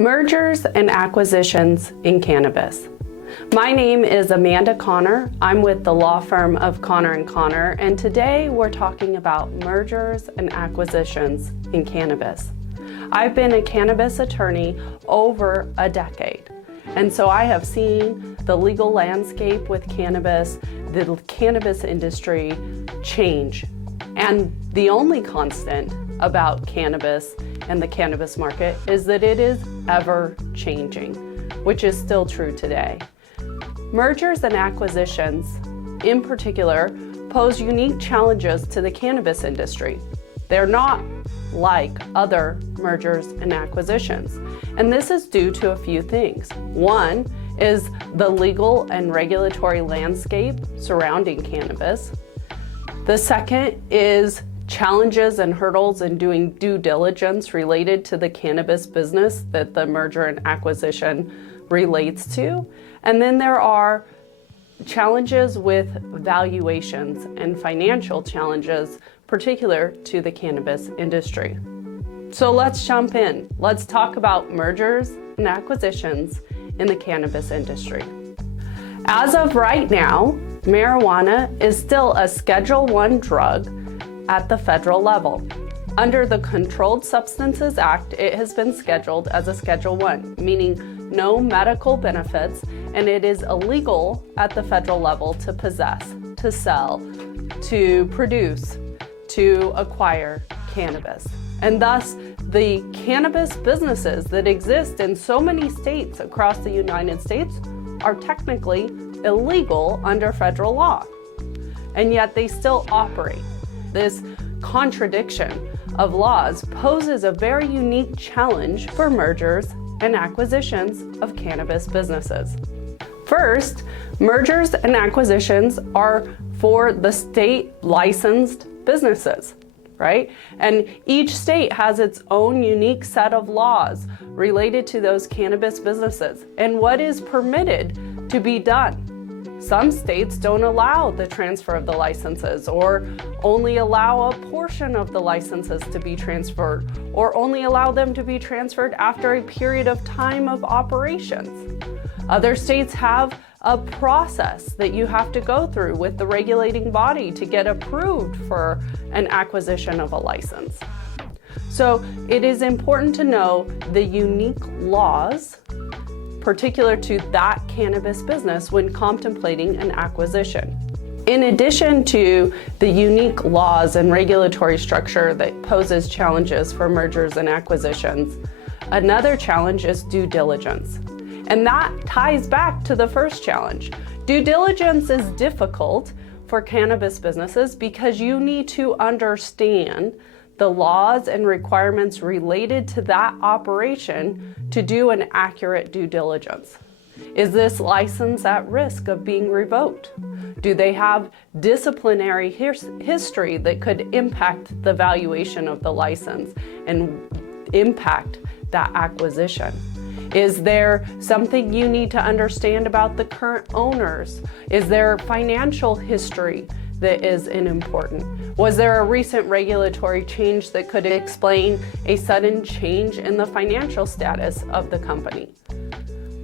Mergers and acquisitions in cannabis. My name is Amanda Connor. I'm with the law firm of Connor & Connor, and today we're talking about mergers and acquisitions in cannabis. I've been a cannabis attorney over a decade, and so I have seen the legal landscape with cannabis, the cannabis industry change. And the only constant about cannabis and the cannabis market is that it is ever changing, which is still true today. Mergers and acquisitions, in particular, pose unique challenges to the cannabis industry. They're not like other mergers and acquisitions. And this is due to a few things. One is the legal and regulatory landscape surrounding cannabis. The second is challenges and hurdles in doing due diligence related to the cannabis business that the merger and acquisition relates to. And then there are challenges with valuations and financial challenges particular to the cannabis industry. So let's jump in. Let's talk about mergers and acquisitions in the cannabis industry. As of right now, marijuana is still a Schedule I drug at the federal level. Under the Controlled Substances Act, it has been scheduled as a Schedule I, meaning no medical benefits, and it is illegal at the federal level to possess, to sell, to produce, to acquire cannabis. And thus, the cannabis businesses that exist in so many states across the United States are technically illegal under federal law, and yet they still operate. This contradiction of laws poses a very unique challenge for mergers and acquisitions of cannabis businesses. First, mergers and acquisitions are for the state licensed businesses, right? And each state has its own unique set of laws related to those cannabis businesses and what is permitted to be done. Some states don't allow the transfer of the licenses, or only allow a portion of the licenses to be transferred, or only allow them to be transferred after a period of time of operations. Other states have a process that you have to go through with the regulating body to get approved for an acquisition of a license. So it is important to know the unique laws particular to that cannabis business when contemplating an acquisition. In addition to the unique laws and regulatory structure that poses challenges for mergers and acquisitions, another challenge is due diligence. And that ties back to the first challenge. Due diligence is difficult for cannabis businesses because you need to understand the laws and requirements related to that operation to do an accurate due diligence. Is this license at risk of being revoked? Do they have disciplinary history that could impact the valuation of the license and impact that acquisition? Is there something you need to understand about the current owners? Is there financial history that is important? Was there a recent regulatory change that could explain a sudden change in the financial status of the company?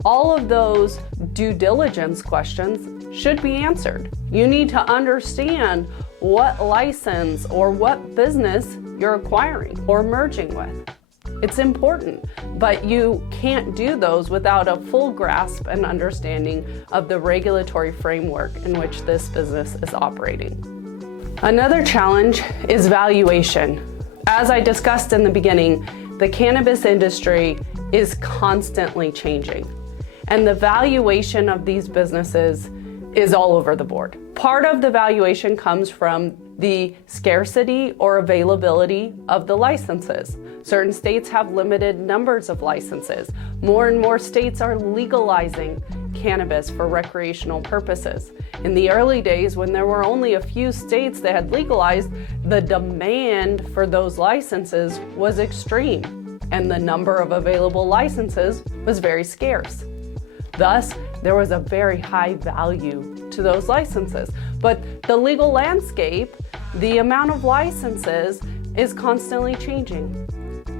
All of those due diligence questions should be answered. You need to understand what license or what business you're acquiring or merging with. It's important, but you can't do those without a full grasp and understanding of the regulatory framework in which this business is operating. Another challenge is valuation. As I discussed in the beginning, the cannabis industry is constantly changing, and the valuation of these businesses is all over the board. Part of the valuation comes from the scarcity or availability of the licenses. Certain states have limited numbers of licenses. More and more states are legalizing cannabis for recreational purposes. In the early days, when there were only a few states that had legalized, the demand for those licenses was extreme, and the number of available licenses was very scarce. Thus, there was a very high value to those licenses. But the legal landscape, the amount of licenses is constantly changing.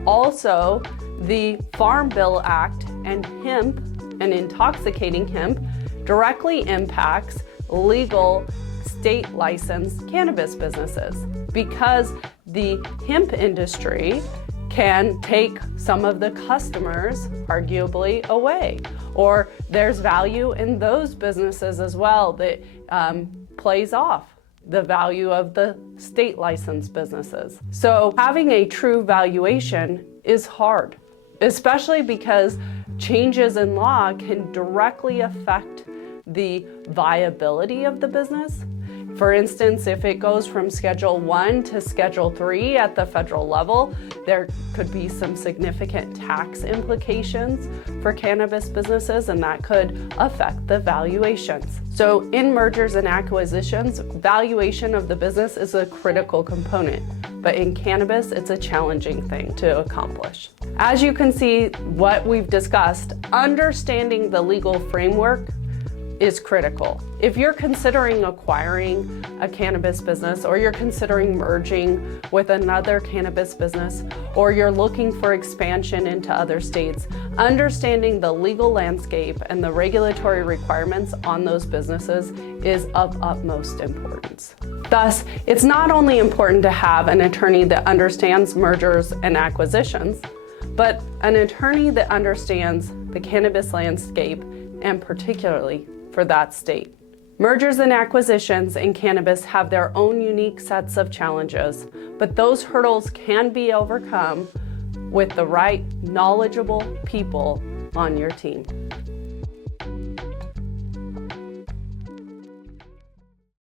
Also, The Farm Bill Act and hemp and intoxicating hemp directly impacts legal state licensed cannabis businesses because the hemp industry can take some of the customers arguably away, or there's value in those businesses as well that plays off the value of the state licensed businesses. So having a true valuation is hard, especially because changes in law can directly affect the viability of the business. For instance, if it goes from Schedule 1 to Schedule 3 at the federal level, there could be some significant tax implications for cannabis businesses, and that could affect the valuations. So in mergers and acquisitions, valuation of the business is a critical component, but in cannabis, it's a challenging thing to accomplish. As you can see, what we've discussed, understanding the legal framework is critical. If you're considering acquiring a cannabis business, or you're considering merging with another cannabis business, or you're looking for expansion into other states, understanding the legal landscape and the regulatory requirements on those businesses is of utmost importance. Thus, it's not only important to have an attorney that understands mergers and acquisitions, but an attorney that understands the cannabis landscape and particularly for that state. Mergers and acquisitions in cannabis have their own unique sets of challenges, but those hurdles can be overcome with the right knowledgeable people on your team.